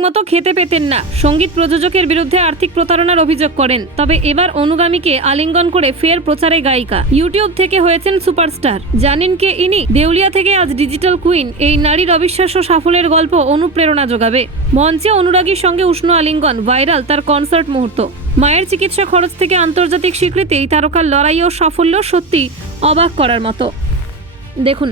ঠিকমতো খেতে পেতেন না। সংগীত প্রযোজকের বিরুদ্ধে আর্থিক প্রতারণার অভিযোগ করেন। তবে এবার অনুগামীকে আলিঙ্গন করে ফের প্রচারে গায়িকা। ইউটিউব থেকে হয়েছেন সুপারস্টার। জানেন কে ইনি? দেউলিয়া থেকে আজ ডিজিটাল কুইন। এই নারীর অবিশ্বাস্য সাফল্যের গল্প অনুপ্রেরণা যোগাবে। মঞ্চে অনুরাগীর সঙ্গে উষ্ণ আলিঙ্গন, ভাইরাল তার কনসার্ট মুহূর্ত। মায়ের চিকিৎসা খরচ থেকে আন্তর্জাতিক স্বীকৃতি, এই তারকার লড়াই ও সাফল্য সত্যি অবাক করার মতো। দেখুন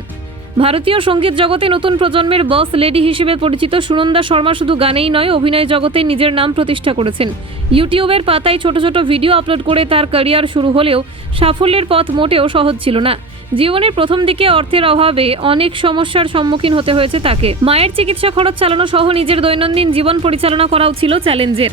ভারতীয় সংগীত জগতে নতুন প্রজন্মের বস লেডি হিসেবে পরিচিত সুনন্দা শর্মা শুধু গানেই নয়, অভিনয় জগতে নিজের নাম প্রতিষ্ঠা করেছেন। ইউটিউবের পাতায় ছোট ছোট ভিডিও আপলোড করে তার ক্যারিয়ার শুরু হলেও সাফল্যের পথ মোটেও সহজ ছিল না। জীবনের প্রথম দিকে অর্থের অভাবে অনেক সমস্যার সম্মুখীন হতে হয়েছে তাকে। মায়ের চিকিৎসা খরচ চালানো সহ নিজের দৈনন্দিন জীবন পরিচালনা করাও ছিল চ্যালেঞ্জের।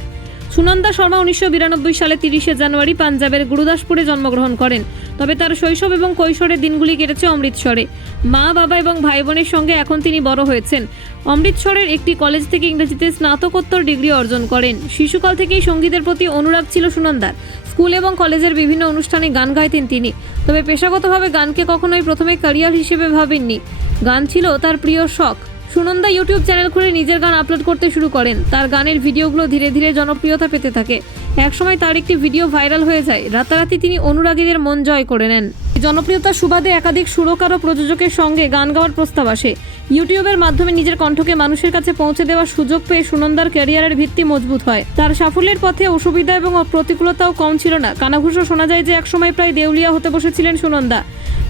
সুনন্দা শর্মা উনিশশো বিরানব্বই সালে তিরিশে জানুয়ারি পাঞ্জাবের গুরুদাসপুরে জন্মগ্রহণ করেন। তবে তার শৈশব এবং কৈশোরের দিনগুলি কেটেছে অমৃতসরে। মা, বাবা এবং ভাই বোনের সঙ্গে এখন তিনি বড় হয়েছেন। অমৃতসরের একটি কলেজ থেকে ইংরেজিতে স্নাতকোত্তর ডিগ্রি অর্জন করেন। শিশুকাল থেকেই সঙ্গীতের প্রতি অনুরাগ ছিল সুনন্দার। স্কুল এবং কলেজের বিভিন্ন অনুষ্ঠানে গান গাইতেন তিনি। তবে পেশাগতভাবে গানকে কখনোই প্রথমে ক্যারিয়ার হিসেবে ভাবেননি। গান ছিল তার প্রিয় শখ। সুনন্দা ইউটিউব চ্যানেল খুলে নিজের গান আপলোড করতে শুরু করেন। তার গানের ভিডিওগুলো ধীরে ধীরে জনপ্রিয়তা পেতে থাকে। একসময় তার একটি ভিডিও ভাইরাল হয়ে যায়। রাতারাতি তিনি অনুরাগীদের মন জয় করে নেন। জনপ্রিয়তার সুবাদে একাধিক সুরকার ও প্রযোজকের সঙ্গে গান গাওয়ার প্রস্তাব আসে। ইউটিউবের মাধ্যমে নিজের কণ্ঠকে মানুষের কাছে পৌঁছে দেওয়ার সুযোগ পেয়ে সুনন্দার ক্যারিয়ারের ভিত্তি মজবুত হয়। তার সাফল্যের পথে অসুবিধা এবং প্রতিকূলতাও কম ছিল না। কানাঘুষো শোনা যায় যে, একসময় প্রায় দেউলিয়া হতে বসেছিলেন সুনন্দা।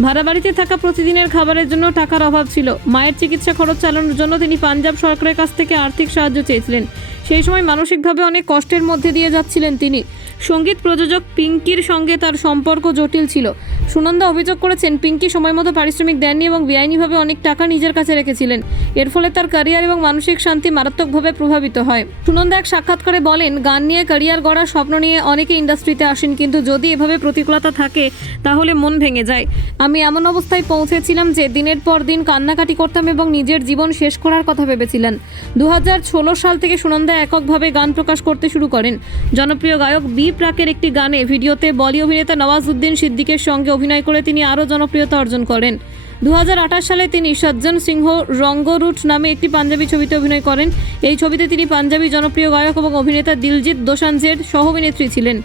ভাড়া বাড়িতে থাকা প্রতিদিনের খাবারের জন্য টাকার অভাব ছিল। মায়ের চিকিৎসা খরচ চালানোর জন্য তিনি পাঞ্জাব সরকারের কাছ থেকে আর্থিক সাহায্য চেয়েছিলেন। সেই সময় মানসিকভাবে অনেক কষ্টের মধ্যে দিয়ে যাচ্ছিলেন তিনি। সংগীত প্রযোজক পিঙ্কির সঙ্গে তার সম্পর্ক জটিল ছিল। সুনন্দা অভিযোগ করেছেন, পিঙ্কি সময় মতো পারিশ্রমিক দেননি এবং বেআইনিভাবে অনেক টাকা নিজের কাছে রেখেছিলেন। এর ফলে তার ক্যারিয়ার এবং মানসিক শান্তি মারাত্মকভাবে প্রভাবিত হয়। সুনন্দা এক সাক্ষাৎকারে বলেন, গান নিয়ে ক্যারিয়ার গড়ার স্বপ্ন নিয়ে অনেকে ইন্ডাস্ট্রিতে আসেন, কিন্তু যদি এভাবে প্রতিকূলতা থাকে, তাহলে মন ভেঙে যায়। আমি এমন অবস্থায় পৌঁছেছিলাম যে দিনের পর দিন কান্নাকাটি করতাম এবং নিজের জীবন শেষ করার কথা ভেবেছিলেন। দু হাজার ষোলো সাল থেকে সুনন্দা এককভাবে গান প্রকাশ করতে শুরু করেন। জনপ্রিয় গায়ক বি প্রাকের একটি গানে ভিডিওতে বলি অভিনেতা নওয়াজউদ্দিন সিদ্দিকের সঙ্গে অভিনয় করে তিনি আরও জনপ্রিয়তা অর্জন করেন। দু হাজার আঠাশ সালে তিনি সজ্জন সিংহ রঙ্গরুট নামে একটি পাঞ্জাবি ছবিতে অভিনয় করেন। এই ছবিতে তিনি পাঞ্জাবি জনপ্রিয় গায়ক এবং অভিনেতা দিলজিৎ দোসাঞ্জের সহ অভিনেত্রী ছিলেন।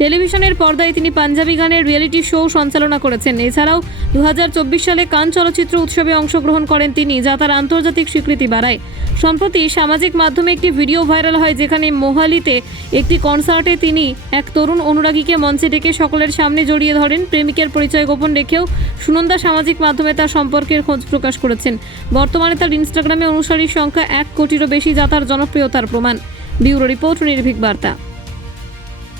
টেলিভিশনের পর্দায় তিনি পাঞ্জাবি গানের রিয়েলিটি শো সঞ্চালনা করেছেন। এছাড়াও দু হাজার চব্বিশ সালে কান চলচ্চিত্র উৎসবে অংশগ্রহণ করেন তিনি, যা তার আন্তর্জাতিক স্বীকৃতি বাড়ায়। সম্প্রতি সামাজিক মাধ্যমে একটি ভিডিও ভাইরাল হয়, যেখানে মোহালিতে একটি কনসার্টে তিনি এক তরুণ অনুরাগীকে মঞ্চে ডেকে সকলের সামনে জড়িয়ে ধরেন। প্রেমিকের পরিচয় গোপন রেখেও সুনন্দা সামাজিক মাধ্যমে তার সম্পর্কের খোঁজ প্রকাশ করেছেন। বর্তমানে তার ইনস্টাগ্রামে অনুসারীর সংখ্যা এক কোটিরও বেশি, যা তার জনপ্রিয়তার প্রমাণ। ব্যুরো রিপোর্ট, নির্ভীক বার্তা।